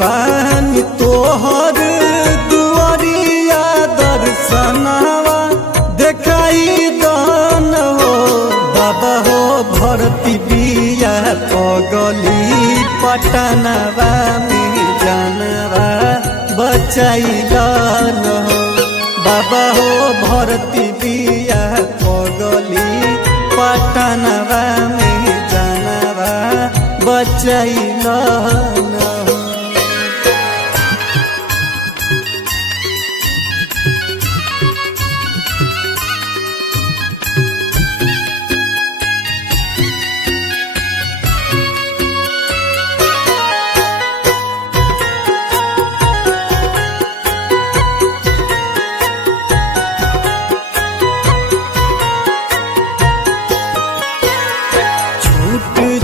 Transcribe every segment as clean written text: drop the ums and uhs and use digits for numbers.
बानी तोहर दुआरिया दर्शनवा देखाई दान हो बाबा हो भरती बिया पगली पटनवा में जानवा बचाइलन हो बाबा हो भरती बिया पगली पटनवा में जानवा बचाइलन हो।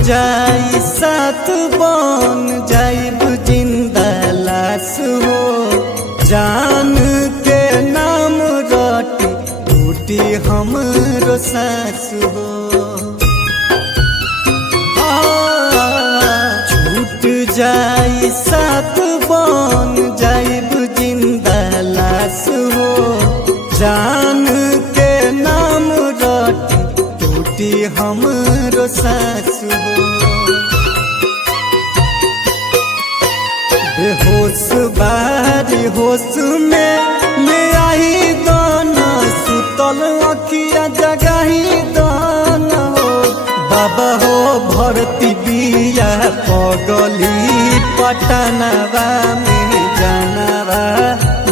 जाई साथ बन जाइब जिंदा लाश हो जान के नाम रटी टूटी हमरो सांस हो छूट जाई साथ बन जाइब जिंदा लाश हो जान के नाम रटी टूटी हमरो सांस हो बेहोश बारी होश में ले आई दाना सुतल अखिया जगाही दाना हो बाबा हो भरती बिया पगली पटनवा में जानवा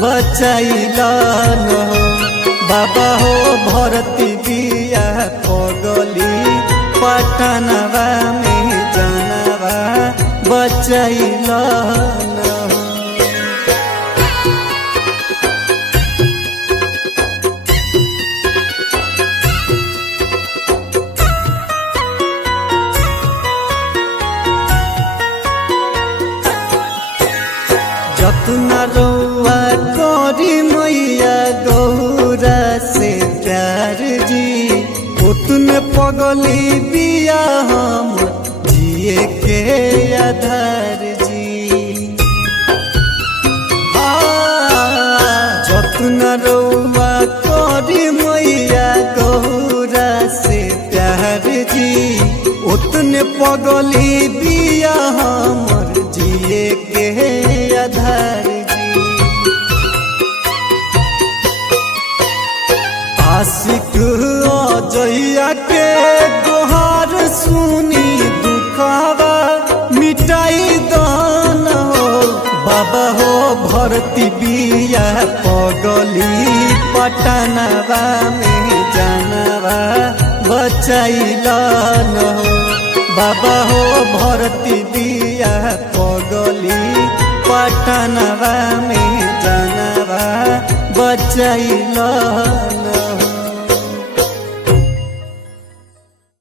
बचाइलन हो बाबा हो भरती बिया पगली पटनवा में जानवा बचाइलन हो। जतना रौआ करी मैया गौरा से प्यार जी उतने पगली बिया हम जिए के आधार जी जतना रौआ करी मैया गौरा से प्यार जी उतने पगली बिया हमर जिए के आधार जी आशिक अजैया के गोहार सुनी दुखावा मिटाई दान हो बाबा हो भरती बिया पगली पटनवा में जानवा बचाइलन हो बाबा हो भरती बिया पगली पटनवा में जानवा बचाइलन।